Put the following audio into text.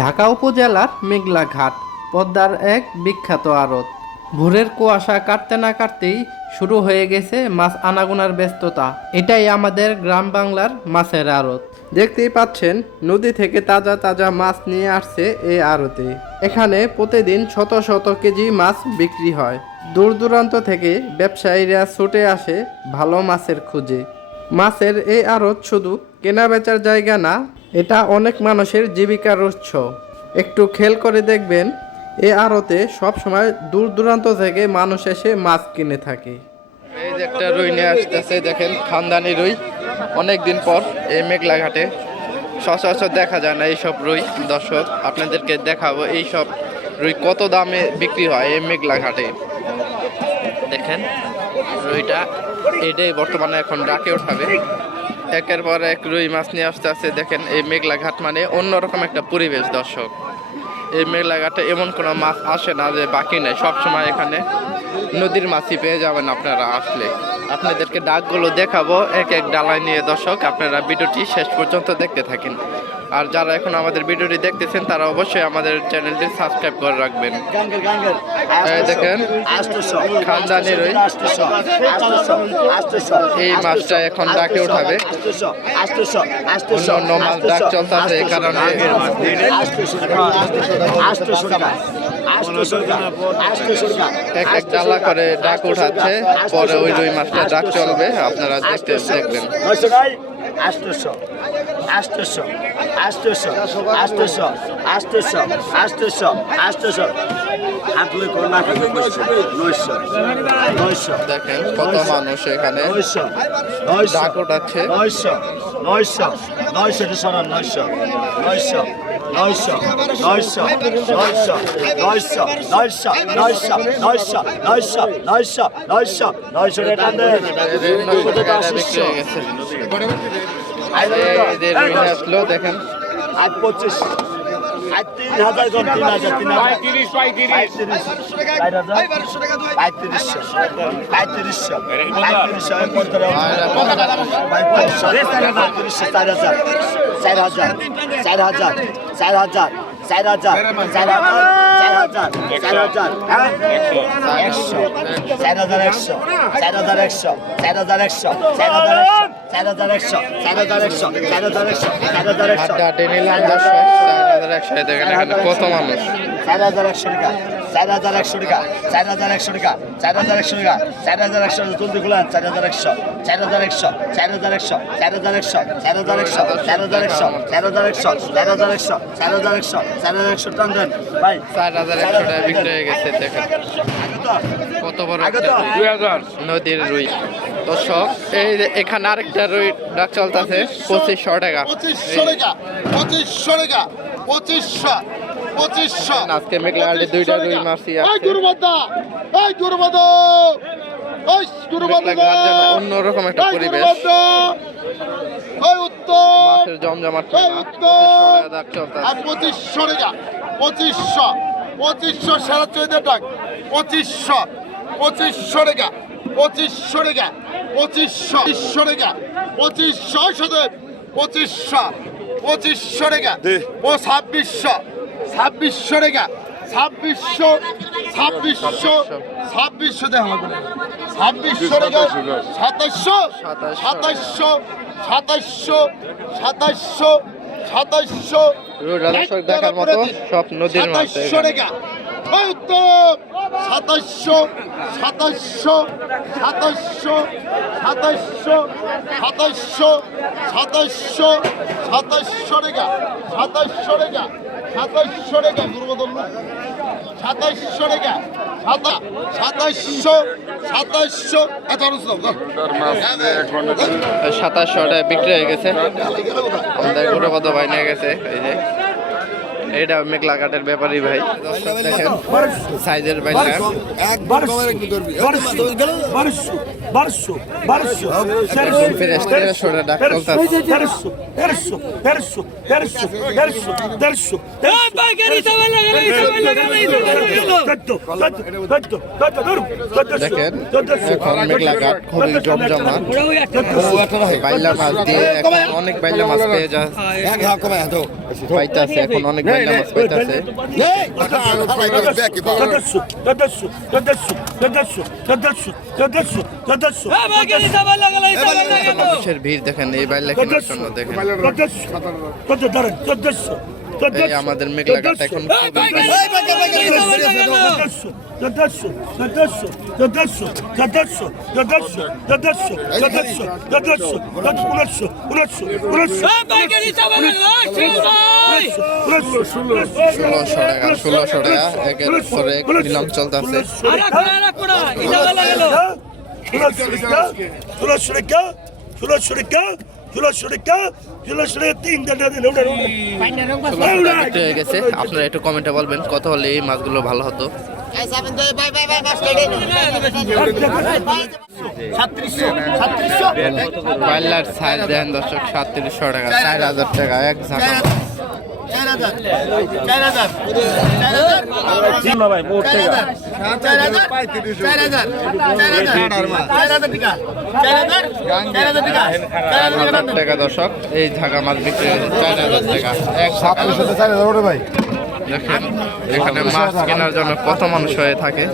ঢাকা উপজেলার মেঘলা ঘাট পদ্মার এক বিখ্যাত আড়ত। ভোরের কুয়াশা কাটতে না কাটতেই শুরু হয়ে গেছে মাছ আনাগোনার ব্যস্ততা। এটাই আমাদের গ্রাম বাংলার মাছের আড়ত। দেখতেই পাচ্ছেন নদী থেকে তাজা তাজা মাছ নিয়ে আসছে এই আড়তে। এখানে প্রতিদিন শত শত কেজি মাছ বিক্রি হয়। দূর দূরান্ত থেকে ব্যবসায়ীরা ছুটে আসে ভালো মাছের খোঁজে। মাছের এই আড়ত শুধু কেনা বেচার জায়গা না, এটা অনেক মানুষের জীবিকার উৎস। একটু খেয়াল করে দেখবেন এই আড়তে সবসময় দূর দূরান্ত থেকে মানুষ এসে মাছ কিনে থাকে। এই যে একটা রুই নিয়ে আসতেছে, দেখেন খানদানি রুই। অনেকদিন পর এই মেঘলা ঘাটে সচরাচর দেখা যায় না এইসব রুই। দর্শক আপনাদেরকে দেখাবো এইসব রুই কত দামে বিক্রি হয় এই মেঘলা ঘাটে। দেখেন রুইটা এটাই বর্তমানে এখন ডাকে ওঠাবে। একের পর এক রুই মাছ নিয়ে আসতে আসতে দেখেন এই মেঘলা ঘাট মানে অন্যরকম একটা পরিবেশ। দর্শক এই মেঘলা ঘাটে এমন কোনো মাছ আসে না যে বাকি নেই, সবসময় এখানে নদীর মাছই পেয়ে যাবেন আপনারা আসলে। আপনাদেরকে ডাকগুলো দেখাবো এক এক ডালায় নিয়ে। দর্শক আপনারা ভিডিওটি শেষ পর্যন্ত দেখতে থাকেন। আর যারা এখন আমাদের ভিডিওটি দেখতেছেন তারা অবশ্যই আমাদের চ্যানেলটি সাবস্ক্রাইব করে রাখবেন। দেখেন খানদানি রুই, এই মাছটা এখন ডাকে উঠাবে। অন্য মাছ ডাক চলতেছে এই কারণে এক এক ডালা করে ডাক উঠাচ্ছে, পরে ওই রুই মাছটা ডাক চলবে, আপনারা দেখবেন। দেখেন কত মানুষ এখানে ডাক উঠাচ্ছে। 900 দেখেন 25 3000 কোন 3000 কত মানুষ। 4100 টাকা 4100 টাকা 4100 টাকা 4100 টাকা 4100 জলদি খুলেন। 4100 4100 4100 4100 4100 4100 4100 4100 4100 4100 টান দেন ভাই। 4100 টাকা বিক্রি হয়ে গেছে। দেখেন কত বড় একটা 2000 নদীর রুই। দর্শক এই যে এখানে আরেকটা রুই ডাক চলতেছে 2500 টাকা। 2500 টাকা 2500 টাকা 2500 2500। আজকে মেঘলা ঘাটে দুইটা রুই মাছই আছে। এই দুর্বাদা এই দুর্বাদা এই দুর্বাদা অন্যরকম একটা পরিবেশ। এই উত্তর মাছের জমজমাট এই উত্তর ডাক চলতেছে। 2500 টাকা 2500 2500 সারা চৈদের ডাক 2500 2500 টাকা 2500 টাকা 2500 টাকা 2500 সাথে 2500 2500 টাকা ও 2600 2600 টাকা 2600 2600 2600 দেখা লাগবে 2600 টাকা 2700 2700 2700 2700 2700 দর্শক দেখার মতো সব নদীর মাছ। 2700 টাকা ওই উত্তম 2700 2700 2700 2700 2700 2700 2700 টাকা 2700 টাকা 2700 টাকা দুর্বোধন 2700 টাকা 2700 2700 এত অনুষ্ঠিত 2700 টাকা বিক্রি হয়ে গেছে। আমাদের গুরুপদ ভাই নিয়ে গেছে। এই যে এটা মেঘলা ঘাটের ব্যাপারী ভাই। দেখেন সাইজের বাইলা দেখেন এখন মেঘলা ঘাট খুবই জমজমাট। বাইলা মাছ দিয়ে এখন অনেক বাইলা মাছ পেয়ে যায় পাইতেছে এখন অনেক বাইলা মাছ পাইতেছে। মানুষের ভিড় দেখেন এই বাইলা কেনার জন্য। দেখেন এই আমাদের মেঘলাঘাট এখন ষোলোশো টাকা একের পরে এক নিলাম চলতেছে। বিক্রি হয়ে গেছে। আপনারা একটু কমেন্টে বলবেন কত হলে এই মাছগুলো ভালো হতো। বাইলার সাইজ দেন দর্শক 3700 টাকা, 4000 টাকা এক ঝাঁকা। টাকা দর্শক এই ঝাঁকা মাছ বিক্রি হয়েছে 4000 টাকা এক ঝাঁকা। দেখেন এখানে মাছ কেনার জন্য কত মানুষ হয়ে থাকে।